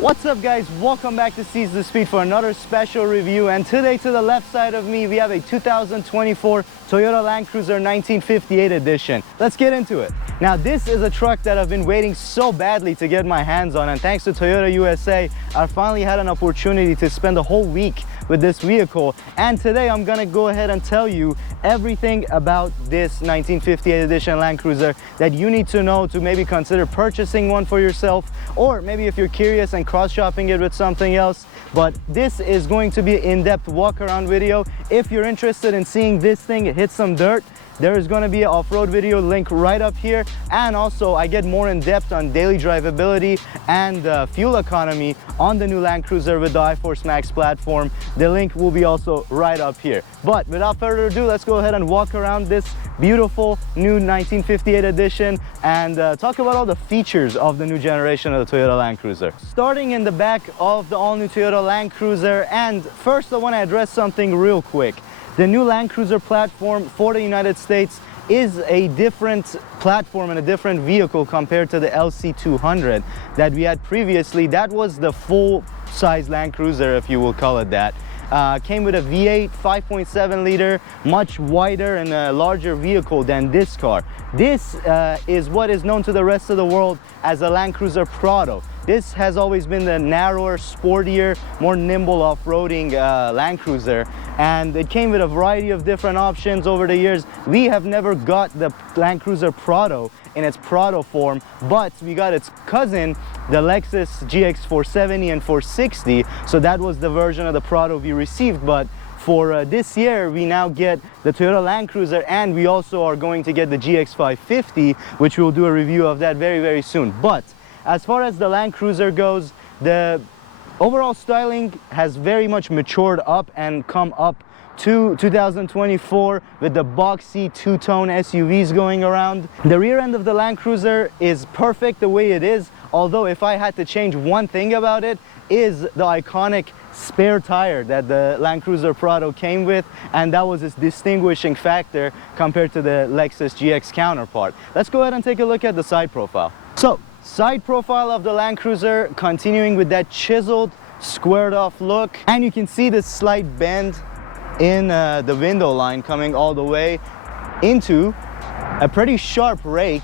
What's up guys, welcome back to Seize the Speed for another special review. And today to the left side of me we have a 2024 Toyota Land Cruiser 1958 edition. Let's get into it. Now this is a truck that I've been waiting so badly to get my hands on, and thanks to Toyota USA I finally had an opportunity to spend a whole week with this vehicle. And today I'm gonna go ahead and tell you everything about this 1958 edition Land Cruiser that you need to know to maybe consider purchasing one for yourself, or maybe if you're curious and cross-shopping it with something else. But this is going to be an in-depth walk-around video. If you're interested in seeing this thing hit some dirt, there is going to be an off-road video link right up here, and also I get more in depth on daily drivability and fuel economy on the new Land Cruiser with the iForce Max platform. The link will be also right up here. But without further ado, let's go ahead and walk around this beautiful new 1958 edition and talk about all the features of the new generation of the Toyota Land Cruiser. Starting in the back of the all-new Toyota Land Cruiser, and first I want to address something real quick. The new Land Cruiser platform for the United States is a different platform and a different vehicle compared to the LC200 that we had previously. That was the full-size Land Cruiser, if you will call it that. Came with a V8 5.7 liter, much wider and a larger vehicle than this car. This is what is known to the rest of the world as a Land Cruiser Prado. This has always been the narrower, sportier, more nimble off-roading Land Cruiser, and it came with a variety of different options over the years. We have never got the Land Cruiser Prado in its Prado form, but we got its cousin, the Lexus GX 470 and 460, so that was the version of the Prado we received. But for this year, we now get the Toyota Land Cruiser, and we also are going to get the GX 550, which we'll do a review of that very, very soon. But as far as the Land Cruiser goes, the overall styling has very much matured up and come up to 2024 with the boxy two-tone SUVs going around. The rear end of the Land Cruiser is perfect the way it is, although if I had to change one thing about it, is the iconic spare tire that the Land Cruiser Prado came with, and that was its distinguishing factor compared to the Lexus GX counterpart. Let's go ahead and take a look at the side profile. So, side profile of the Land Cruiser, continuing with that chiseled, squared off look, and you can see this slight bend in the window line coming all the way into a pretty sharp rake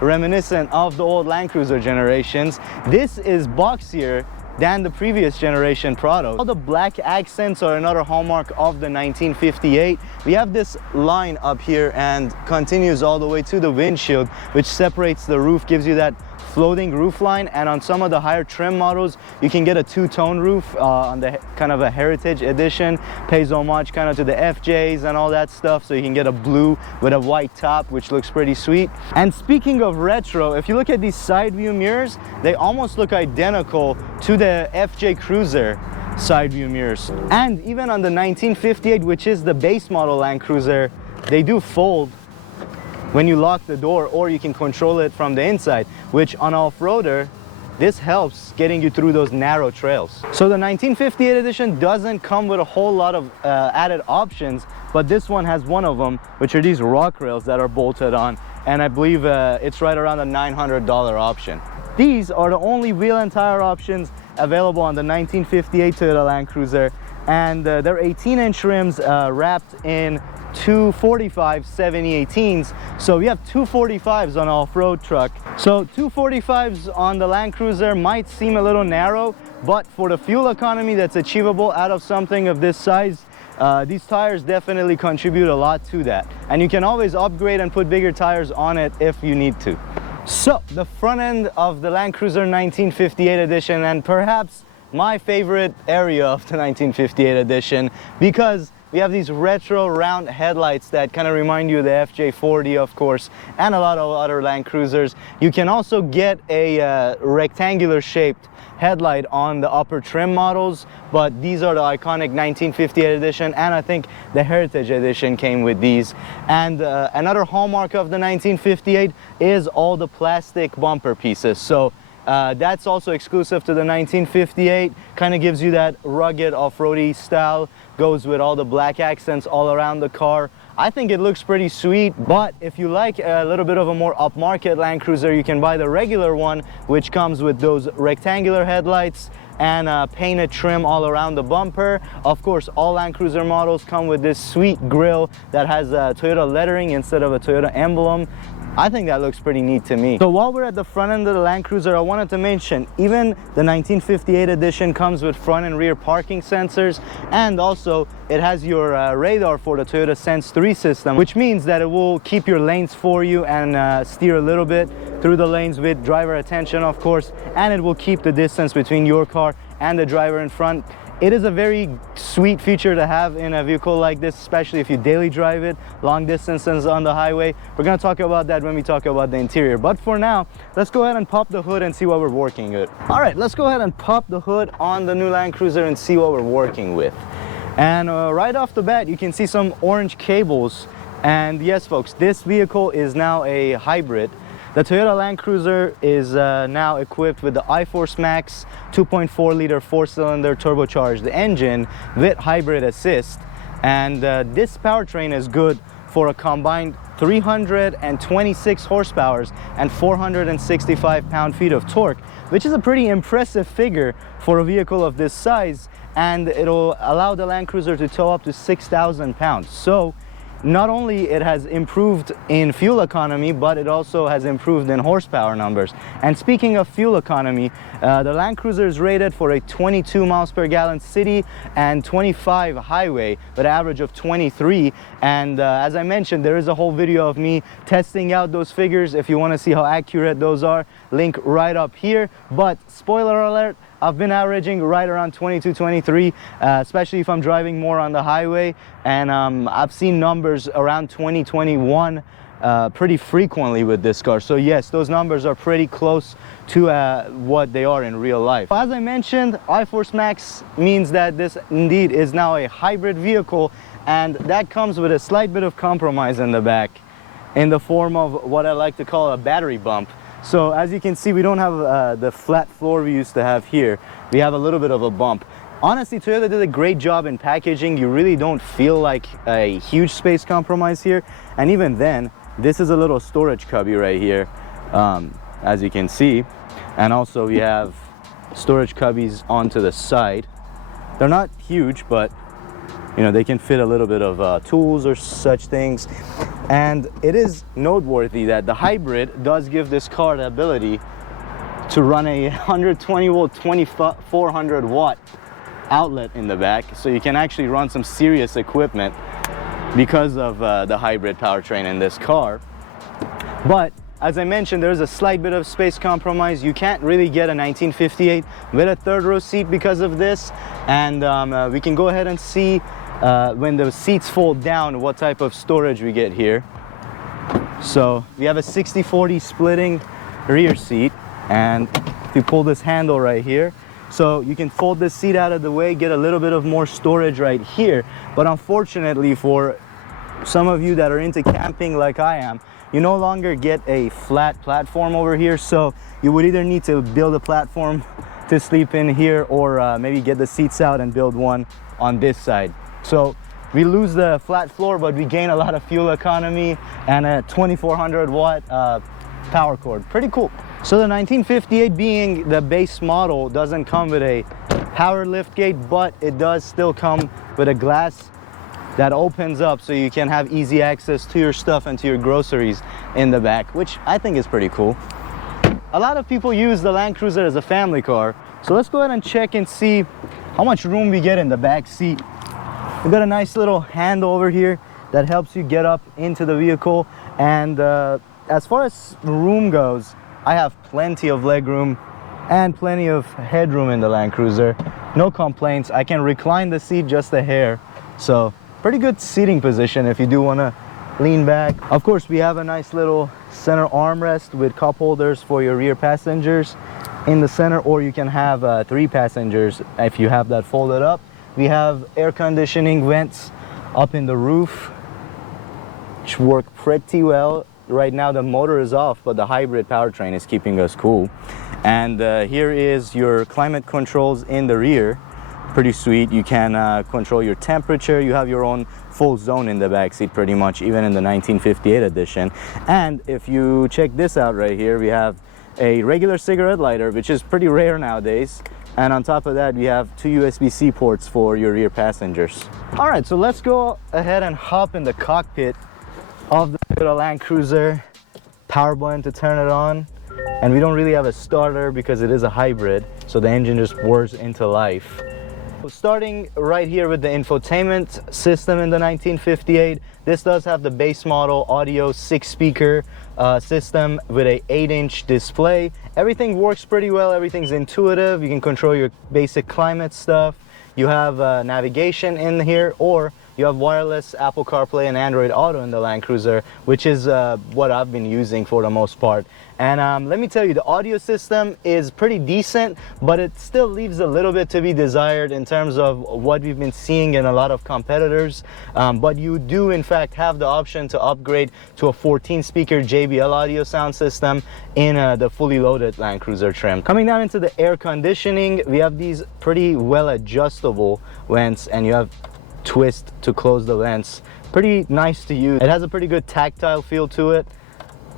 reminiscent of the old Land Cruiser generations. This is boxier than the previous generation Prado. All the black accents are another hallmark of the 1958. We have this line up here and continues all the way to the windshield, which separates the roof, gives you that floating roof line. And on some of the higher trim models you can get a two-tone roof on the kind of a heritage edition. Pays homage kind of to the FJs and all that stuff, so you can get a blue with a white top, which looks pretty sweet. And speaking of retro, if you look at these side view mirrors, they almost look identical to the FJ Cruiser side view mirrors. And even on the 1958, which is the base model Land Cruiser, they do fold when you lock the door, or you can control it from the inside, which on off-roader, this helps getting you through those narrow trails. So the 1958 edition doesn't come with a whole lot of added options, but this one has one of them, which are these rock rails that are bolted on, and I believe it's right around a $900 option. These are the only wheel and tire options available on the 1958 Toyota Land Cruiser, and they're 18-inch rims wrapped in two 45 70/18s. So we have two 45s on an off-road truck. So two 45s on the Land Cruiser might seem a little narrow, but for the fuel economy that's achievable out of something of this size, these tires definitely contribute a lot to that. And you can always upgrade and put bigger tires on it if you need to. So the front end of the Land Cruiser 1958 edition, and perhaps my favorite area of the 1958 edition, because we have these retro round headlights that kind of remind you of the FJ40, of course, and a lot of other Land Cruisers. You can also get a rectangular shaped headlight on the upper trim models, but these are the iconic 1958 edition, and I think the Heritage edition came with these. And another hallmark of the 1958 is all the plastic bumper pieces. So that's also exclusive to the 1958, kind of gives you that rugged off-roady style, goes with all the black accents all around the car. I think it looks pretty sweet, but if you like a little bit of a more upmarket Land Cruiser, you can buy the regular one, which comes with those rectangular headlights and painted trim all around the bumper. Of course, all Land Cruiser models come with this sweet grille that has Toyota lettering instead of a Toyota emblem. I think that looks pretty neat to me. So while we're at the front end of the Land Cruiser, I wanted to mention even the 1958 edition comes with front and rear parking sensors, and also it has your radar for the Toyota Sense 3 system, which means that it will keep your lanes for you and steer a little bit through the lanes with driver attention, of course, and it will keep the distance between your car and the driver in front. It is a very sweet feature to have in a vehicle like this, especially if you daily drive it, long distances on the highway. We're gonna talk about that when we talk about the interior. But for now, let's go ahead and pop the hood and see what we're working with. All right, let's go ahead and pop the hood on the new Land Cruiser and see what we're working with. And right off the bat, you can see some orange cables. And yes, folks, this vehicle is now a hybrid. The Toyota Land Cruiser is now equipped with the iForce Max 2.4 liter 4-cylinder turbocharged engine with hybrid assist, and this powertrain is good for a combined 326 horsepower and 465 pound-feet of torque, which is a pretty impressive figure for a vehicle of this size, and it'll allow the Land Cruiser to tow up to 6,000 pounds. So not only it has improved in fuel economy, but it also has improved in horsepower numbers. And speaking of fuel economy, the Land Cruiser is rated for a 22 miles per gallon city and 25 highway, with an average of 23. And as I mentioned, there is a whole video of me testing out those figures. If you want to see how accurate those are, link right up here. But spoiler alert, I've been averaging right around 22, 23, especially if I'm driving more on the highway. And I've seen numbers around 20, 21 pretty frequently with this car. So yes, those numbers are pretty close to what they are in real life. As I mentioned, iForce Max means that this indeed is now a hybrid vehicle, and that comes with a slight bit of compromise in the back in the form of what I like to call a battery bump. So as you can see, we don't have the flat floor we used to have here. We have a little bit of a bump. Honestly, Toyota did a great job in packaging. You really don't feel like a huge space compromise here. And even then, this is a little storage cubby right here, as you can see. And also we have storage cubbies onto the side. They're not huge, but you know, they can fit a little bit of tools or such things. And it is noteworthy that the hybrid does give this car the ability to run a 120 volt 2400 watt outlet in the back, so you can actually run some serious equipment because of the hybrid powertrain in this car. But as I mentioned, there's a slight bit of space compromise. You can't really get a 1958 with a third row seat because of this. And we can go ahead and see when the seats fold down what type of storage we get here. So we have a 60-40 splitting rear seat, and if you pull this handle right here, so you can fold this seat out of the way, get a little bit of more storage right here. But unfortunately, for some of you that are into camping like I am, you no longer get a flat platform over here, so you would either need to build a platform to sleep in here, or maybe get the seats out and build one on this side. So we lose the flat floor, but we gain a lot of fuel economy and a 2400 watt power cord. Pretty cool. So the 1958, being the base model, doesn't come with a power lift gate, but it does still come with a glass that opens up so you can have easy access to your stuff and to your groceries in the back, which I think is pretty cool. A lot of people use the Land Cruiser as a family car, so let's go ahead and check and see how much room we get in the back seat. We've got a nice little handle over here that helps you get up into the vehicle, and as far as room goes, I have plenty of leg room and plenty of headroom in the Land Cruiser. No complaints. I can recline the seat just a hair, so pretty good seating position if you do want to lean back. Of course, we have a nice little center armrest with cup holders for your rear passengers in the center, or you can have 3 passengers if you have that folded up. We have air conditioning vents up in the roof, which work pretty well. Right now the motor is off, but the hybrid powertrain is keeping us cool. And here is your climate controls in the rear. Pretty sweet. You can control your temperature. You have your own full zone in the back seat pretty much, even in the 1958 edition. And if you check this out right here, we have a regular cigarette lighter, which is pretty rare nowadays. And on top of that, we have 2 USB-C ports for your rear passengers. All right, so let's go ahead and hop in the cockpit of the Toyota Land Cruiser. Power button to turn it on. And we don't really have a starter because it is a hybrid, so the engine just whirs into life. Starting right here with the infotainment system in the 1958, this does have the base model audio 6-speaker system with a 8-inch display. Everything works pretty well, everything's intuitive. You can control your basic climate stuff. You have navigation in here, or you have wireless Apple CarPlay and Android Auto in the Land Cruiser, which is what I've been using for the most part. And let me tell you, the audio system is pretty decent, but it still leaves a little bit to be desired in terms of what we've been seeing in a lot of competitors. But you do in fact have the option to upgrade to a 14-speaker JBL audio sound system in the fully loaded Land Cruiser trim. Coming down into the air conditioning, we have these pretty well adjustable vents, and you have twist to close the vents. Pretty nice to use. It has a pretty good tactile feel to it,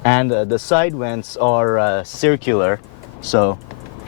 and the side vents are circular, so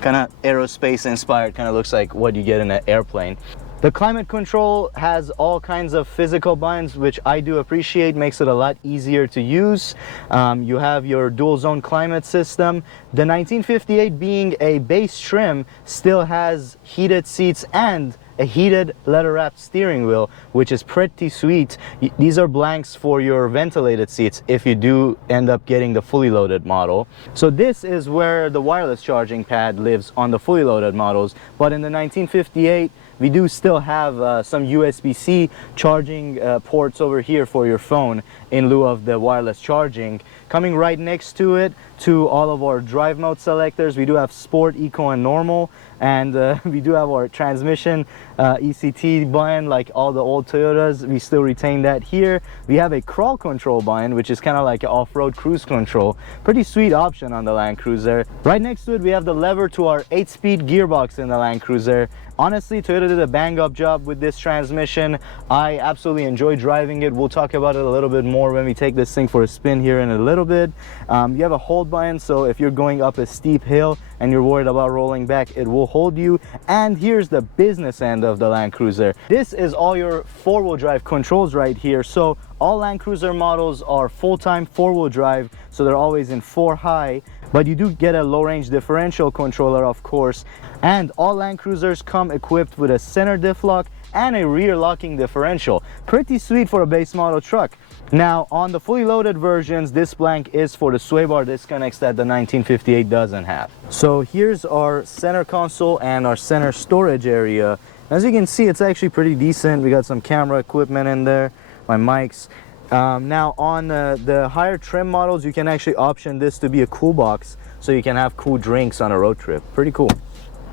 kind of aerospace inspired, kind of looks like what you get in an airplane. The climate control has all kinds of physical buttons, which I do appreciate, makes it a lot easier to use. You have your dual zone climate system. The 1958, being a base trim, still has heated seats and a heated leather-wrapped steering wheel, which is pretty sweet. These are blanks for your ventilated seats if you do end up getting the fully loaded model. So this is where the wireless charging pad lives on the fully loaded models, but in the 1958 we do still have some USB-C charging ports over here for your phone in lieu of the wireless charging. Coming right next to it, to all of our drive mode selectors, we do have Sport, Eco, and Normal, and we do have our transmission ECT button like all the old Toyotas. We still retain that here. We have a crawl control button, which is kind of like an off-road cruise control. Pretty sweet option on the Land Cruiser. Right next to it, we have the lever to our 8-speed gearbox in the Land Cruiser. Honestly, Toyota did a bang-up job with this transmission. I absolutely enjoy driving it. We'll talk about it a little bit more when we take this thing for a spin here in a little bit. You have a hold button, so if you're going up a steep hill and you're worried about rolling back, it will hold you. And here's the business end of the Land Cruiser. This is all your four-wheel drive controls right here. So all Land Cruiser models are full-time four-wheel drive, so they're always in 4 high. But you do get a low-range differential controller, of course. And all Land Cruisers come equipped with a center diff lock and a rear locking differential. Pretty sweet for a base model truck. Now, on the fully loaded versions, this blank is for the sway bar disconnects that the 1958 doesn't have. So here's our center console and our center storage area. As you can see, it's actually pretty decent. We got some camera equipment in there, my mics. Now on the higher trim models, you can actually option this to be a cool box, so you can have cool drinks on a road trip. Pretty cool.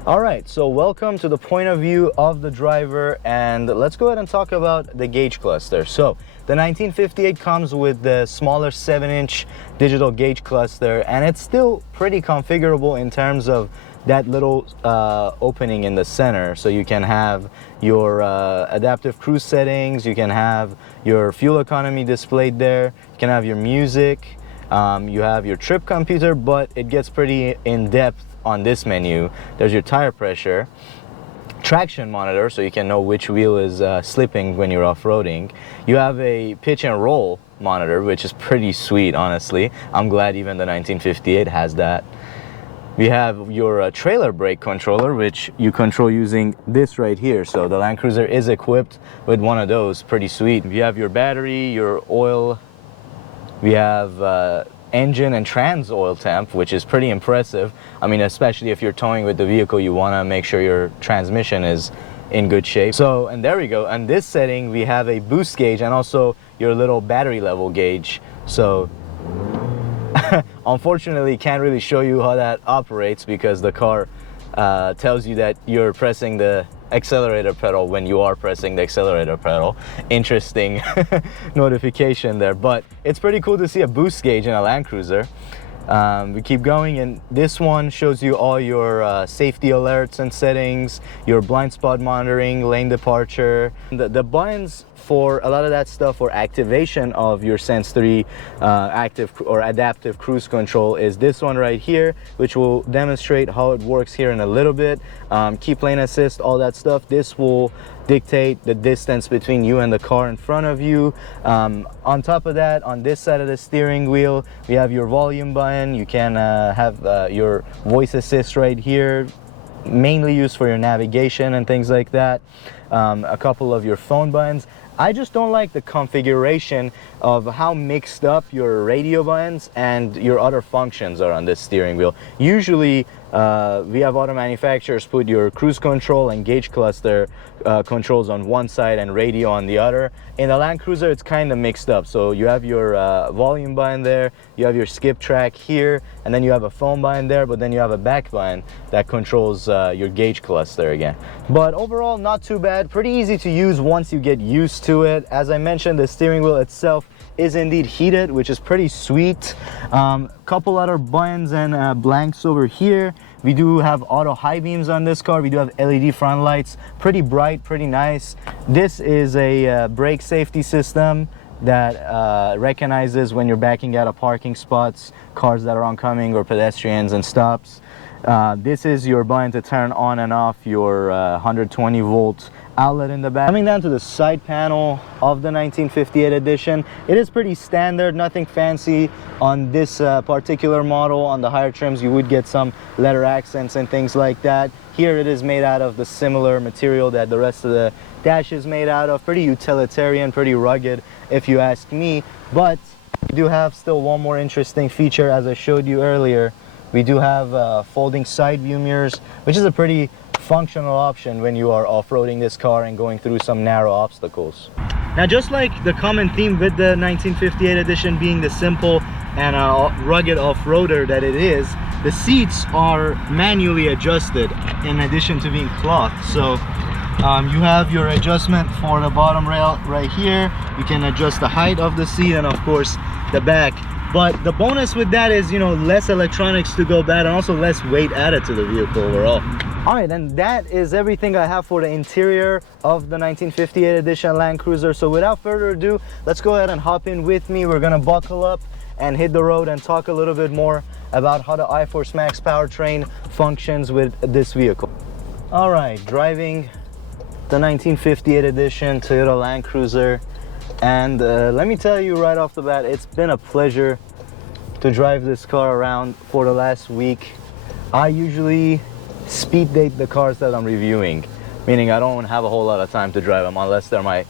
All right, so welcome to the point of view of the driver, and let's go ahead and talk about the gauge cluster. So the 1958 comes with the smaller 7-inch digital gauge cluster, and it's still pretty configurable in terms of that little opening in the center. So you can have your adaptive cruise settings, you can have your fuel economy displayed there, you can have your music, you have your trip computer, but it gets pretty in-depth on this menu. There's your tire pressure, traction monitor, so you can know which wheel is slipping when you're off-roading. You have a pitch and roll monitor, which is pretty sweet, honestly. I'm glad even the 1958 has that. We have your trailer brake controller, which you control using this right here. So the Land Cruiser is equipped with one of those. Pretty sweet. You have your battery, your oil. We have engine and trans oil temp, which is pretty impressive. I mean, especially if you're towing with the vehicle, you want to make sure your transmission is in good shape. So, and there we go. On this setting, we have a boost gauge and also your little battery level gauge. So unfortunately, can't really show you how that operates because the car tells you that you're pressing the accelerator pedal when you are pressing the accelerator pedal. Interesting notification there, but it's pretty cool to see a boost gauge in a Land Cruiser. We keep going, and this one shows you all your safety alerts and settings, your blind spot monitoring, lane departure. The buttons for a lot of that stuff for activation of your Sense 3 active or adaptive cruise control is this one right here, which will demonstrate how it works here in a little bit. Keep lane assist, all that stuff. This will dictate the distance between you and the car in front of you. On top of that, on this side of the steering wheel, we have your volume button. You can have your voice assist right here, mainly used for your navigation and things like that. A couple of your phone buttons. I just don't like the configuration of how mixed up your radio buttons and your other functions are on this steering wheel. Usually we have auto manufacturers put your cruise control and gauge cluster controls on one side and radio on the other. In the Land Cruiser, it's kind of mixed up. So you have your volume button there, you have your skip track here, and then you have a phone button there, but then you have a back button that controls your gauge cluster again. But overall, not too bad. Pretty easy to use once you get used to it. As I mentioned, the steering wheel itself is indeed heated, which is pretty sweet. Couple other buttons and blanks over here. We do have auto high beams on this car. We do have LED front lights, pretty bright, pretty nice. This is a brake safety system that recognizes when you're backing out of parking spots, cars that are oncoming, or pedestrians and stops. This is your button to turn on and off your 120 volt outlet in the back. Coming down to the side panel of the 1958 edition, it is pretty standard, nothing fancy on this particular model. On the higher trims, you would get some leather accents and things like that. Here it is made out of the similar material that the rest of the dash is made out of. Pretty utilitarian, pretty rugged if you ask me. But we do have still one more interesting feature. As I showed you earlier, we do have folding side view mirrors, which is a pretty functional option when you are off-roading this car and going through some narrow obstacles. Now, just like the common theme with the 1958 edition being the simple and rugged off-roader that it is, the seats are manually adjusted in addition to being cloth. So you have your adjustment for the bottom rail right here. You can adjust the height of the seat and of course the back. But the bonus with that is, you know, less electronics to go bad and also less weight added to the vehicle overall. All right, and that is everything I have for the interior of the 1958 edition Land Cruiser. So without further ado, let's go ahead and hop in with me. We're gonna buckle up and hit the road and talk a little bit more about how the iForce Max powertrain functions with this vehicle. All right, driving the 1958 edition Toyota Land Cruiser. And let me tell you right off the bat, it's been a pleasure to drive this car around for the last week. I usually speed date the cars that I'm reviewing, meaning I don't have a whole lot of time to drive them unless they're my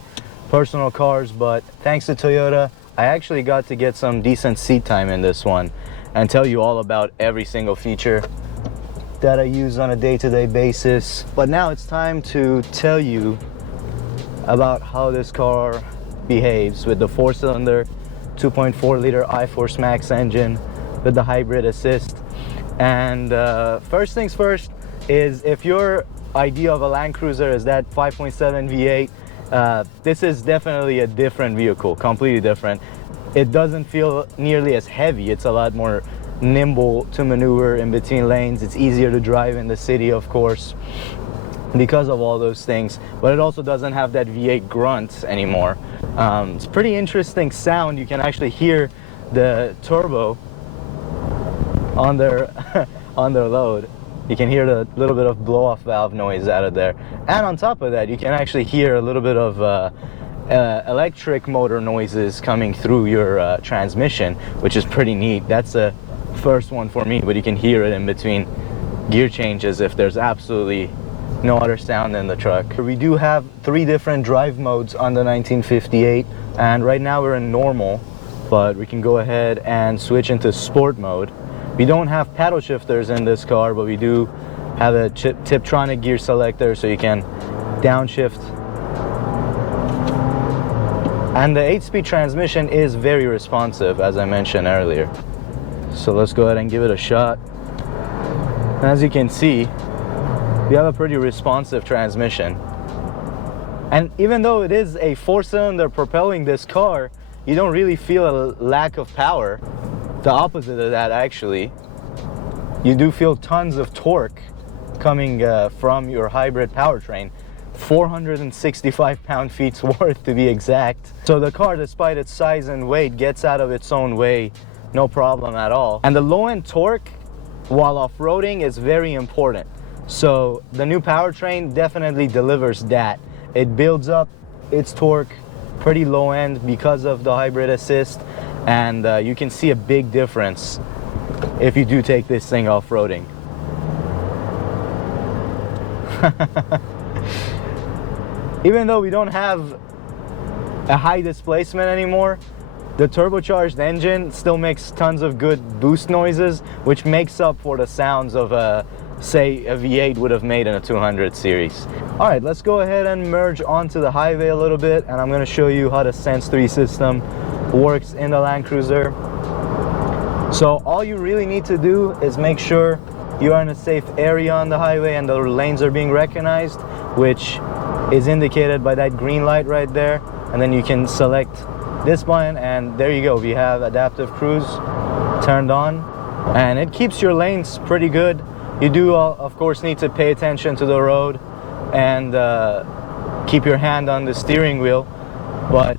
personal cars. But thanks to Toyota, I actually got to get some decent seat time in this one and tell you all about every single feature that I use on a day-to-day basis. But now it's time to tell you about how this car behaves with the 4-cylinder 2.4 liter iForce Max engine with the hybrid assist. And first things first is, if your idea of a Land Cruiser is that 5.7 V8, this is definitely a different vehicle, completely different. It doesn't feel nearly as heavy. It's a lot more nimble to maneuver in between lanes. It's easier to drive in the city, of course, because of all those things, but it also doesn't have that V8 grunt anymore. It's pretty interesting sound. You can actually hear the turbo under load. You can hear the little bit of blow-off valve noise out of there, and on top of that, you can actually hear a little bit of electric motor noises coming through your transmission, which is pretty neat. That's a first one for me, but you can hear it in between gear changes if there's absolutely no other sound in the truck. We do have 3 different drive modes on the 1958, and right now we're in normal, but we can go ahead and switch into sport mode. We don't have paddle shifters in this car, but we do have a Tiptronic gear selector, so you can downshift. And the 8-speed transmission is very responsive, as I mentioned earlier. So let's go ahead and give it a shot. And as you can see, we have a pretty responsive transmission. And even though it is a 4-cylinder propelling this car, you don't really feel a lack of power. the opposite of that, actually. You do feel tons of torque coming from your hybrid powertrain. 465 pound-feet worth to be exact. So the car, despite its size and weight, gets out of its own way, no problem at all. And the low-end torque while off-roading is very important. So the new powertrain definitely delivers that. It builds up its torque pretty low end because of the hybrid assist, and you can see a big difference if you do take this thing off-roading. Even though we don't have a high displacement anymore, the turbocharged engine still makes tons of good boost noises, which makes up for the sounds of say a V8 would have made in a 200 series. All right, let's go ahead and merge onto the highway a little bit, and I'm going to show you how the Sense 3 system works in the Land Cruiser. So all you really need to do is make sure you are in a safe area on the highway and the lanes are being recognized, which is indicated by that green light right there. And then you can select this button, and there you go. We have adaptive cruise turned on, and it keeps your lanes pretty good. You do, of course, need to pay attention to the road and keep your hand on the steering wheel, but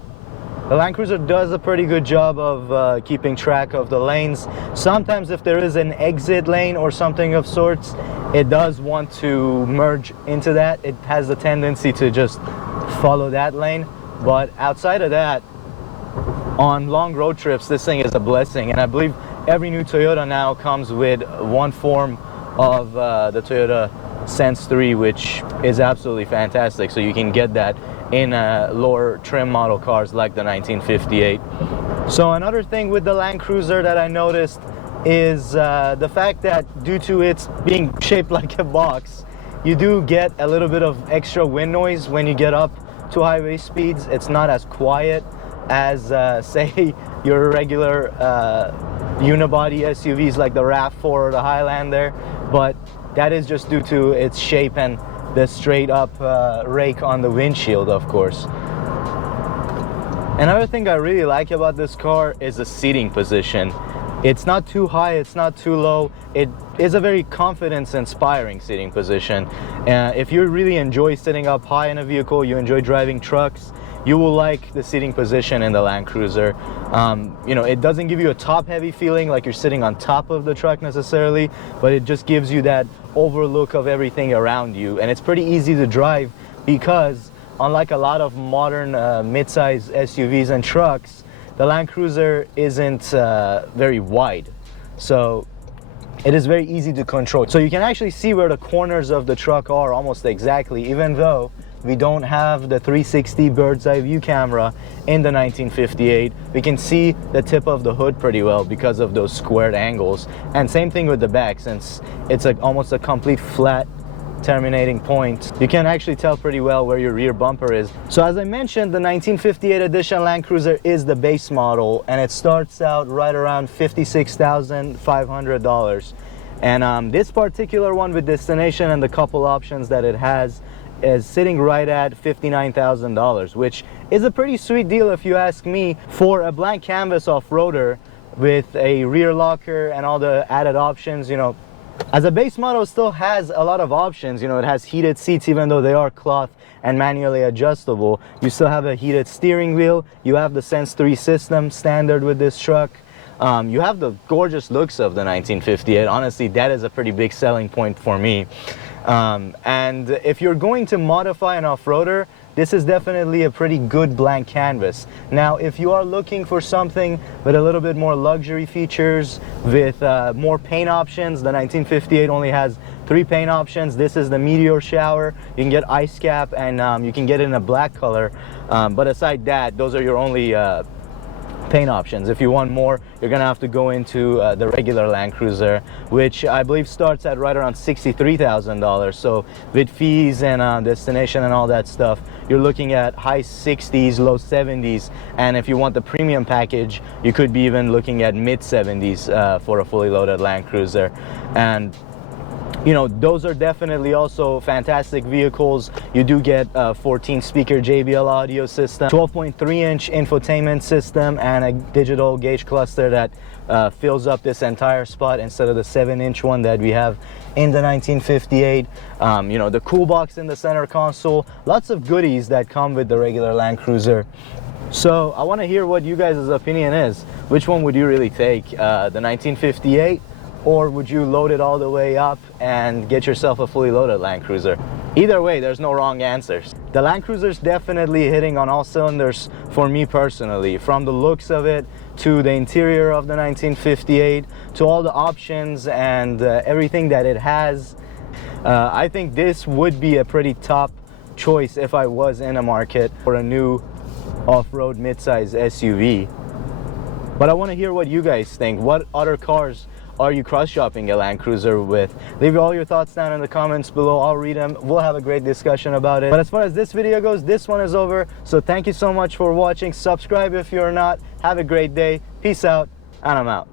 the Land Cruiser does a pretty good job of keeping track of the lanes. Sometimes if there is an exit lane or something of sorts, it does want to merge into that. It has the tendency to just follow that lane. But outside of that, on long road trips, this thing is a blessing. And I believe every new Toyota now comes with one form of the Toyota Sense 3, which is absolutely fantastic. So you can get that in lower trim model cars like the 1958. So another thing with the Land Cruiser that I noticed is the fact that due to its being shaped like a box, you do get a little bit of extra wind noise when you get up to highway speeds. It's not as quiet as say your regular unibody SUVs like the RAV4 or the Highlander, but that is just due to its shape and the straight up rake on the windshield, of course. Another thing I really like about this car is the seating position. It's not too high, it's not too low. It is a very confidence-inspiring seating position. If you really enjoy sitting up high in a vehicle, you enjoy driving trucks, you will like the seating position in the Land Cruiser. You know, it doesn't give you a top-heavy feeling like you're sitting on top of the truck necessarily, but it just gives you that overlook of everything around you, and it's pretty easy to drive because unlike a lot of modern mid-size SUVs and trucks, the Land Cruiser isn't very wide, so it is very easy to control. So you can actually see where the corners of the truck are almost exactly, even though we don't have the 360 bird's eye view camera in the 1958. We can see the tip of the hood pretty well because of those squared angles. And same thing with the back, since it's like almost a complete flat terminating point. You can actually tell pretty well where your rear bumper is. So as I mentioned, the 1958 edition Land Cruiser is the base model, and it starts out right around $56,500. And this particular one with destination and the couple options that it has is sitting right at $59,000, which is a pretty sweet deal if you ask me for a blank canvas off-roader with a rear locker and all the added options. You know, as a base model, it still has a lot of options. You know, it has heated seats, even though they are cloth and manually adjustable. You still have a heated steering wheel. You have the Sense 3 system standard with this truck. You have the gorgeous looks of the 1958. Honestly, that is a pretty big selling point for me. And if you're going to modify an off-roader, this is definitely a pretty good blank canvas. Now, if you are looking for something with a little bit more luxury features, with more paint options, the 1958 only has 3 paint options. This is the Meteor Shower. You can get Ice Cap, and you can get it in a black color. But aside that, those are your only paint options. If you want more, you're gonna have to go into the regular Land Cruiser, which I believe starts at right around $63,000. So with fees and destination and all that stuff, you're looking at high 60s, low 70s, and if you want the premium package, you could be even looking at mid 70s for a fully loaded Land Cruiser. And You know, those are definitely also fantastic vehicles. You do get a 14 speaker JBL audio system, 12.3-inch infotainment system, and a digital gauge cluster that fills up this entire spot instead of the 7-inch one that we have in the 1958. You know, the cool box in the center console, lots of goodies that come with the regular Land Cruiser. So I want to hear what you guys' opinion is. Which one would you really take, the 1958? Or would you load it all the way up and get yourself a fully loaded Land Cruiser? Either way, there's no wrong answers. The Land Cruiser's definitely hitting on all cylinders for me personally. From the looks of it, to the interior of the 1958, to all the options and everything that it has. I think this would be a pretty top choice if I was in a market for a new off-road mid-size SUV. But I want to hear what you guys think. What other cars are you cross-shopping a Land Cruiser with? Leave all your thoughts down in the comments below. I'll read them. We'll have a great discussion about it. But as far as this video goes, this one is over. So thank you so much for watching. Subscribe if you're not. Have a great day. Peace out, and I'm out.